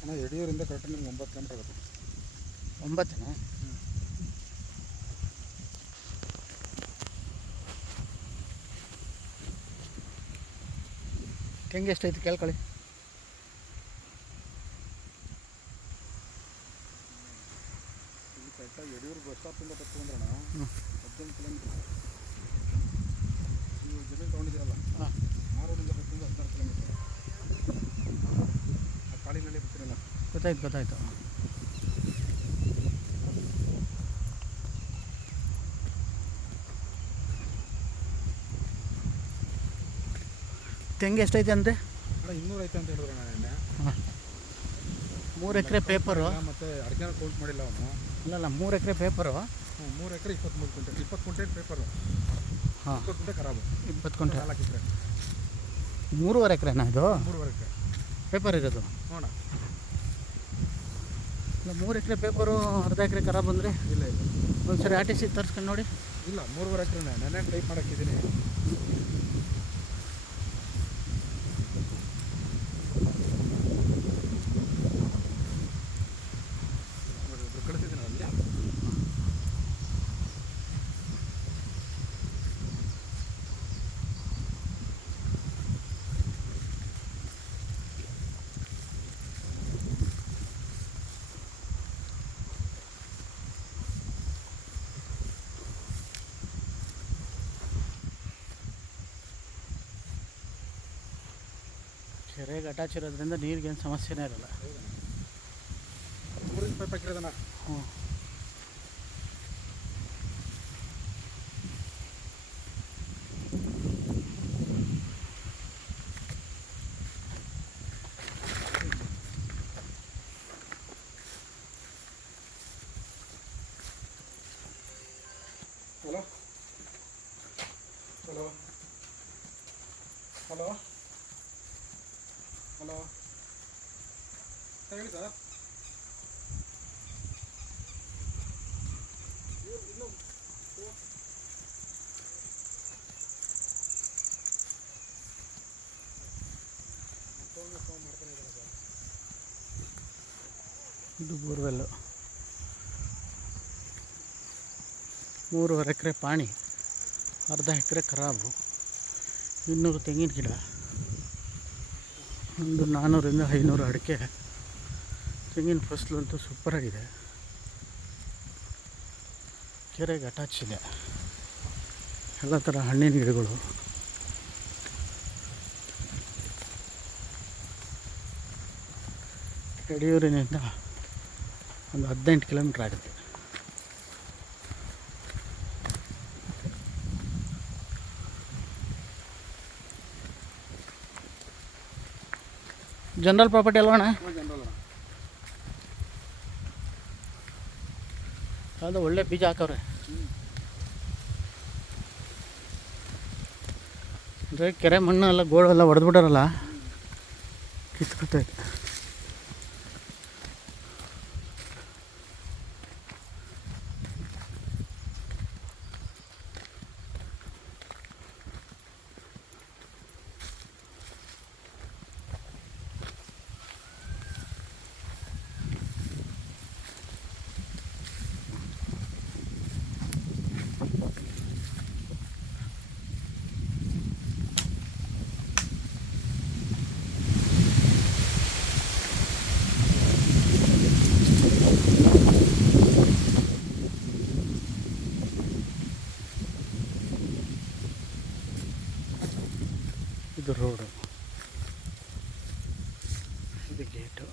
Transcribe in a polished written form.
ಅಣ್ಣ ಯಡಿಯೂರಿಂದ ಕರೆಕ್ಟ್ ನಿಮ್ಗೆ 9 ಕಿಲೋಮೀಟರ್ ಆಗುತ್ತೆ. 9? ಹೆಂಗೆ ಎಷ್ಟೈತಿ ಕೇಳ್ಕೊಳ್ಳಿ. ಇಲ್ಲಿ ಕರೆಕ್ಟಾಗಿ ಯಡಿಯೂರು ಬಸ್ ಸ್ಟಾಪಿಂದ ಬರ್ಕೊಂಡ್ರಣ 18 ಕಿಲೋಮೀಟರ್. ನೀವು ಜಮೀನು ತೊಗೊಂಡಿದ್ದೀರಲ್ಲ, ಆ ರೋಡಿಂದ ಬರ್ಕೊಂಡು 16 ಕಿಲೋಮೀಟರ್. ಆ ಕಾಳಿನಲ್ಲಿ ಬರ್ತೀರಲ್ಲ, ಗೊತ್ತಾಯ್ತು. ತೆಂಗೆ ಎಷ್ಟೈತೆ ಅಂದರೆ ಅಣ್ಣ 200 ಐತೆ ಅಂತ ಹೇಳಿದ್ರು ನಾನು ನಿನ್ನೆ. 3 ಎಕರೆ ಪೇಪರು ಮತ್ತು ಅರ್ಜಿನ ಕೌಂಟ್ ಮಾಡಿಲ್ಲ ಅವನು. ಅಲ್ಲಲ್ಲ 3 ಎಕರೆ ಪೇಪರು. 3 ಎಕರೆ 23 ಕ್ವಿಂಟಲ್, 20 ಕ್ವಿಂಟಲ್ ಪೇಪರು. ಹಾಂ, 20 ಕ್ವಿಂಟಲ್ ಖರಾಬು. 20 ಕ್ವಿಂಟಲ್. 4 ಎಕರೆ. 3.5 ಎಕರೆನಾ ಇದು? 3.5 ಎಕರೆ ಪೇಪರ್ ಇರೋದು. ನೋಡ. ಇಲ್ಲ 3 ಎಕರೆ ಪೇಪರು, ಅರ್ಧ ಎಕರೆ ಖರಾಬ್ ಬಂದರೆ ಇಲ್ಲ ಒಂದ್ಸರಿ ಆರ್ ಟಿ ಸಿ ತರಿಸ್ಕೊಂಡು ನೋಡಿ. ಇಲ್ಲ 3.5 ಎಕರೆನೇ ನೆನ್ನೆ ಟೈಪ್ ಮಾಡೋಕ್ಕಿದ್ದೀನಿ. ಕಳಿಸಿದ್ದೀನಿ ಅಲ್ಲಿ. ಕೆರೆಗೆ ಅಟ್ಯಾಚ್ ಇರೋದ್ರಿಂದ ನೀರಿಗೇನು ಸಮಸ್ಯೆನೇ ಇರಲ್ಲ. 3 ಪೈಪ್ ಹಾಕಿರೋದಣ್ಣ. ಹ್ಞೂ, ಹಲೋ ಹಲೋ ಹಲೋ ಹಲೋ ಹೇಳಿ ಸರ್. ಇನ್ನೂ ಫೋನ್ ಮಾಡ್ತಾನೆ ಇದ್ದಾನೆ ಸರ್. ಇದು ಬೋರ್ವೆಲ್ಲು. 3.5 ಎಕರೆ ಪಾಣಿ, ಅರ್ಧ ಎಕರೆ ಖರಾಬು, 200 ತೆಂಗಿನ ಗಿಡ, ಒಂದು 400ರಿಂದ 500 ಅಡಿಕೆ. ತೆಂಗಿನ ಫಸಲು ಅಂತೂ ಸೂಪರಾಗಿದೆ. ಕೆರೆಗೆ ಅಟ್ಯಾಚ್ ಇದೆ. ಎಲ್ಲ ಥರ ಹಣ್ಣಿನ ಗಿಡಗಳು. ಯಡಿಯೂರಿನಿಂದ ಒಂದು 18 ಕಿಲೋಮೀಟ್ರ್ ಆಗುತ್ತೆ. General property ಅಲ್ವಣ್ಣ? ಜನರಲ್ ಅದು ಒಳ್ಳೆ ಬೀಜ ಹಾಕವ್ರೆ. ಅಂದರೆ ಕೆರೆ ಮಣ್ಣು ಎಲ್ಲ ಗೋಳು ಎಲ್ಲ ಹೊಡೆದ್ಬಿಟ್ಟಾರಲ್ಲ, ಕಿತ್ಕೊತೈತೆ. ಇದು ರೋಡು, ಇದು ಗೇಟು.